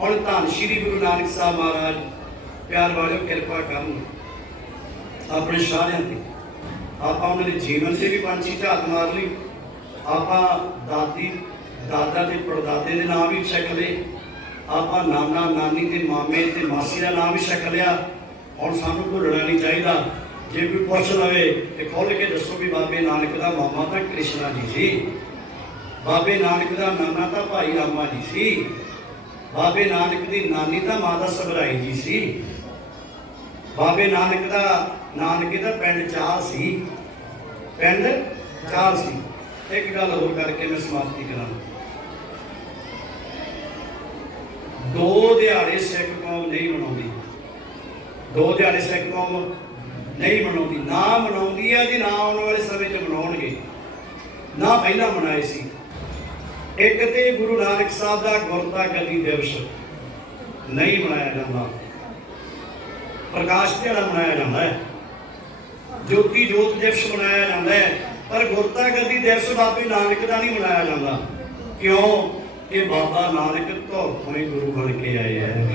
ਹੁਣ ਧੰਨ ਸ਼੍ਰੀ ਗੁਰੂ ਨਾਨਕ ਸਾਹਿਬ ਮਹਾਰਾਜ, ਪਿਆਰ ਵਾਲਿਓ, ਕਿਰਪਾ ਕਰਨ। ਆਪਣੇ ਸਾਰਿਆਂ ਤੇ। ਆਪਾਂ ਉਹਨਾਂ ਦੇ ਜੀਵਨ ਤੇ ਵੀ ਪੰਛੀ ਝਾਤ ਮਾਰ ਲਈ। ਆਪਾਂ ਦਾਦੀ, ਦਾਦਾ ਤੇ ਪੜਦਾਦੇ ਦੇ ਨਾਮ ਵੀ ਛਕ ਲਏ। ਆਪਾਂ ਨਾਨਾ, ਨਾਨੀ ਤੇ ਮਾਮੇ ਤੇ ਮਾਸੀ ਦਾ ਨਾਮ ਵੀ ਛਕ ਲਿਆ। ਹੁਣ ਸਾਨੂੰ ਭੁੱਲਣਾ ਨਹੀਂ ਚਾਹੀਦਾ। ਜੇ ਕੋਈ ਪੁੱਛ ਲਵੇ ਤੇ ਖੁੱਲ ਕੇ ਦੱਸੋ ਵੀ ਬਾਬੇ ਨਾਨਕ ਦਾ ਮਾਮਾ ਤਾਂ ਕ੍ਰਿਸ਼ਨਾ ਜੀ ਸੀ। ਬਾਬੇ ਨਾਨਕ ਦਾ ਨਾਨਾ ਤਾਂ ਭਾਈ ਰਾਮਾ ਜੀ ਸੀ। ਬਾਬੇ ਨਾਨਕ ਦੀ ਨਾਨੀ ਤਾਂ ਮਾਤਾ ਸਭਰਾਈ ਜੀ ਸੀ। ਬਾਬੇ ਨਾਨਕ ਦਾ, ਨਾਨਕੇ ਦਾ ਪਿੰਡ ਚਾਲ ਸੀ। ਪਿੰਡ ਚਾਲ ਸੀ। ਇੱਕ ਗੱਲ ਹੋਰ ਕਰਕੇ ਮੈਂ ਸਮਾਪਤੀ ਕਰਾਂ। ਦੋ ਦਿਹਾੜੇ ਸਿੱਖ ਕੌਮ ਨਹੀਂ ਮਨਾਉਂਦੀ। ਦੋ ਦਿਹਾੜੇ ਸਿੱਖ ਕੌਮ ਨਹੀਂ ਮਨਾਉਂਦੀ। ਨਾ ਮਨਾਉਂਦੀ ਹੈ ਜੀ, ਨਾ ਆਉਣ ਵਾਲੇ ਸਮੇਂ 'ਚ ਮਨਾਉਣਗੇ। ਨਾ ਪਹਿਲਾਂ ਮਨਾਏ ਸੀ। ਇੱਕ ਤੇ ਗੁਰੂ ਨਾਨਕ ਸਾਹਿਬ ਦਾ ਗੁਰਤਾ ਗੱਦੀ ਦਿਵਸ ਨਹੀਂ ਮਨਾਇਆ ਜਾਂਦਾ। ਪ੍ਰਕਾਸ਼ ਦਿਹਾੜਾ ਮਨਾਇਆ ਜਾਂਦਾ ਹੈ। ਜੋਤੀ ਜੋਤ ਦਿਵਸ ਮਨਾਇਆ ਜਾਂਦਾ ਹੈ। ਪਰ ਗੁਰਤਾ ਗੱਦੀ ਦਿਵਸ ਬਾਬੇ ਨਾਨਕ ਦਾ ਨਹੀਂ ਮਨਾਇਆ ਜਾਂਦਾ। ਕਿਉਂ? ਇਹ ਬਾਬਾ ਨਾਨਕ ਧੌਰੋਂ ਹੀ ਗੁਰੂ ਬਣ ਕੇ ਆਏ ਹੈ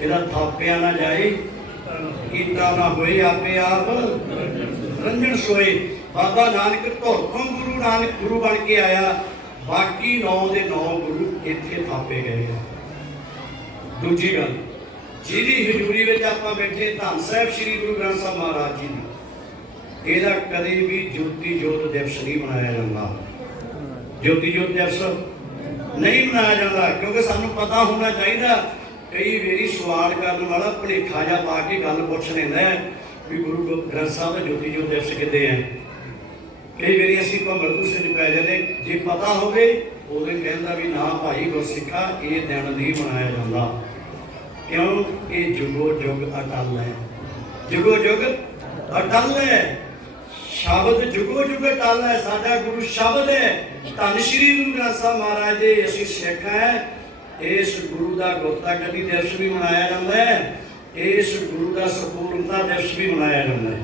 ਇਹਦਾ ਥਾਪਿਆ ਨਾ ਜਾਏ। ਕੀਤਾ ਨਾ ਹੋਏ ਆਪੇ ਆਪ। ਰੰਜਨ ਸੋਏ, ਬਾਬਾ ਨਾਨਕ ਧੌਰੋਂ ਗੁਰੂ ਨਾਨਕ ਗੁਰੂ ਬਣ ਕੇ ਆਇਆ। ਬਾਕੀ ਨੌ ਦੇ ਨੌ ਗੁਰੂ ਇੱਥੇ ਥਾਪੇ ਗਏ। ਆ ਦੂਜੀ ਗੱਲ, ਜਿਹਦੀ ਹਜ਼ੂਰੀ ਵਿੱਚ ਆਪਾਂ ਬੈਠੇ ਧੰਨ ਸਾਹਿਬ ਸ੍ਰੀ ਗੁਰੂ ਗ੍ਰੰਥ ਸਾਹਿਬ ਮਹਾਰਾਜ ਜੀ ਦੀ। ਇਹਦਾ ਕਦੇ ਵੀ ਜੋਤੀ ਜੋਤ ਦਿਵਸ ਨਹੀਂ ਮਨਾਇਆ ਜਾਂਦਾ। ਜੋਤੀ ਜੋਤ ਦਿਵਸ ਨਹੀਂ ਮਨਾਇਆ ਜਾਂਦਾ, ਕਿਉਂਕਿ ਸਾਨੂੰ ਪਤਾ ਹੋਣਾ ਚਾਹੀਦਾ ਕਈ ਵਾਰੀ ਸਵਾਲ ਕਰਨ ਵਾਲਾ ਭੁਲੇਖਾ ਜਿਹਾ ਪਾ ਕੇ ਗੱਲ ਪੁੱਛ ਲੈਂਦਾ ਹੈ ਵੀ ਗੁਰੂ ਗ੍ਰੰਥ ਸਾਹਿਬ ਦਾ ਜੋਤੀ ਜੋਤ ਦਿਵਸ ਕਿੱਦੇ ਹੈ। ਕਈ ਵਾਰੀ ਅਸੀਂ ਭੰਬਲ ਦੂਸਰੇ ਚ ਪੈ ਜਾਂਦੇ, ਜੇ ਪਤਾ ਹੋਵੇ, ਉਹਦੇ ਕਹਿੰਦਾ ਵੀ ਨਾ ਭਾਈ ਗੁਰਸਿੱਖਾ, ਇਹ ਦਿਨ ਨਹੀਂ ਮਨਾਇਆ ਜਾਂਦਾ। ਕਿਉਂ? ਇਹ ਜੁਗੋ ਜੁਗ ਅਟਲ ਹੈ। ਜੁਗੋ ਜੁਗ ਅਟਲ ਹੈ। ਸ਼ਬਦ ਜੁਗੋ ਜੁਗ ਅਟਲ ਹੈ। ਸਾਡਾ ਗੁਰੂ ਸ਼ਬਦ ਹੈ। ਧੰਨ ਸ਼੍ਰੀ ਗੁਰੂ ਗ੍ਰੰਥ ਸਾਹਿਬ ਮਹਾਰਾਜ ਦੇ, ਅਸੀਂ ਸਿੱਖ ਹੈ। ਇਸ ਗੁਰੂ ਦਾ ਗੁਰਤਾ ਕਦੀ ਦਿਵਸ ਵੀ ਮਨਾਇਆ ਜਾਂਦਾ ਹੈ। ਇਸ ਗੁਰੂ ਦਾ ਸਪੂਰਨਤਾ ਦਿਵਸ ਵੀ ਮਨਾਇਆ ਜਾਂਦਾ ਹੈ।